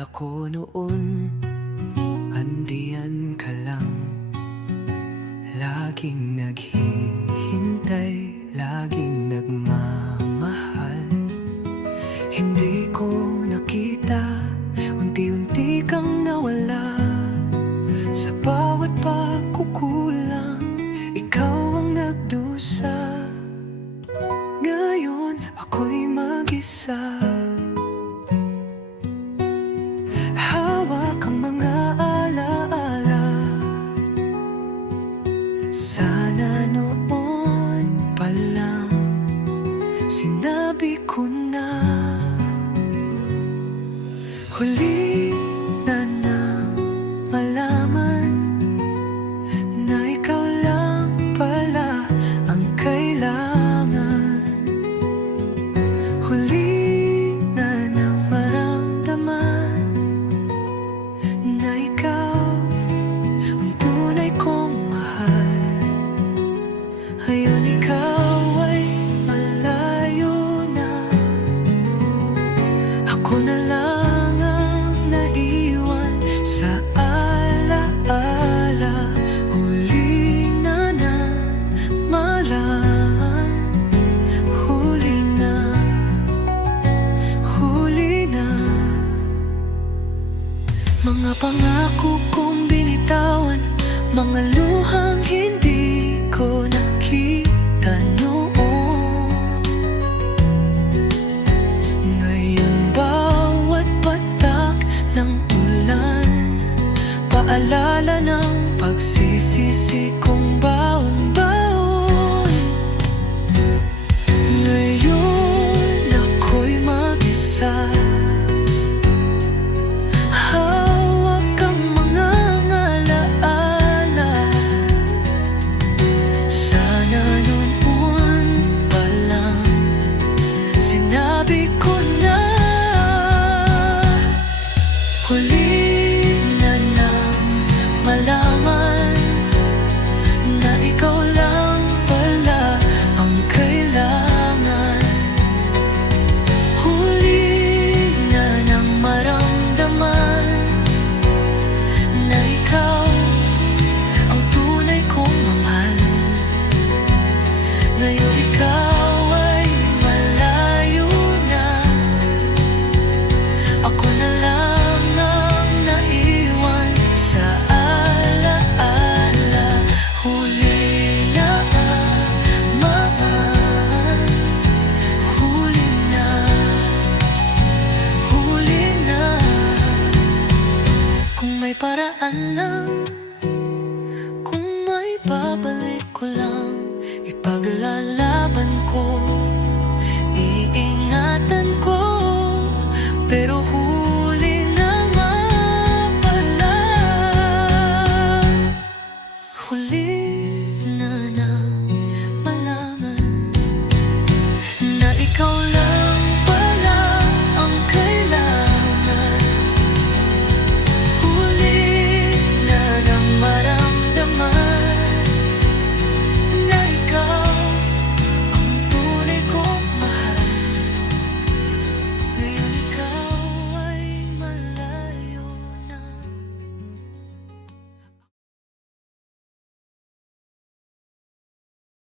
ako noon, andiyan ka lang. Laging naghihintay, laging nagmamahal. Hindi ko nakita, unti-unti kang nawala. Sa bawat pagkukulang, ikaw ang nagdusa. Ngayon ako'y mag-isa, hawak ang mga alaala. Sana noon pa lang sinabi ko na, huli na nang malaman na ikaw lang pala ang kailangan. Huli na nang maramdaman na ikaw ang tunay kong mahal. Ngayon ikaw ay malayo na, ako na lang ang naiwan sa alaala. Huli na nang malaman, huli na, huli na. Mga pangako kong binitawan, mga luhang hindi ko nakita noon. Ngayon bawat patak ng ulan, paalala ng pagsisisi kong baon-baon. Ngayon ako'y mag-isa, hawak ang mga alaala. Sana noon pa lang sinabi ko na, huli na nang malaman na ikaw lang pala ang kailangan. Huli na nang maramdaman na ikaw ang tunay kong mahal. Ngayon ikaw ay malayo na, ako na lang ang naiwan sa alaala. Huli na mahal, huli na, huli na. Kung may paraan lang, kung may babalik ko lang, ipaglalaban ko, iingatan ko. Pero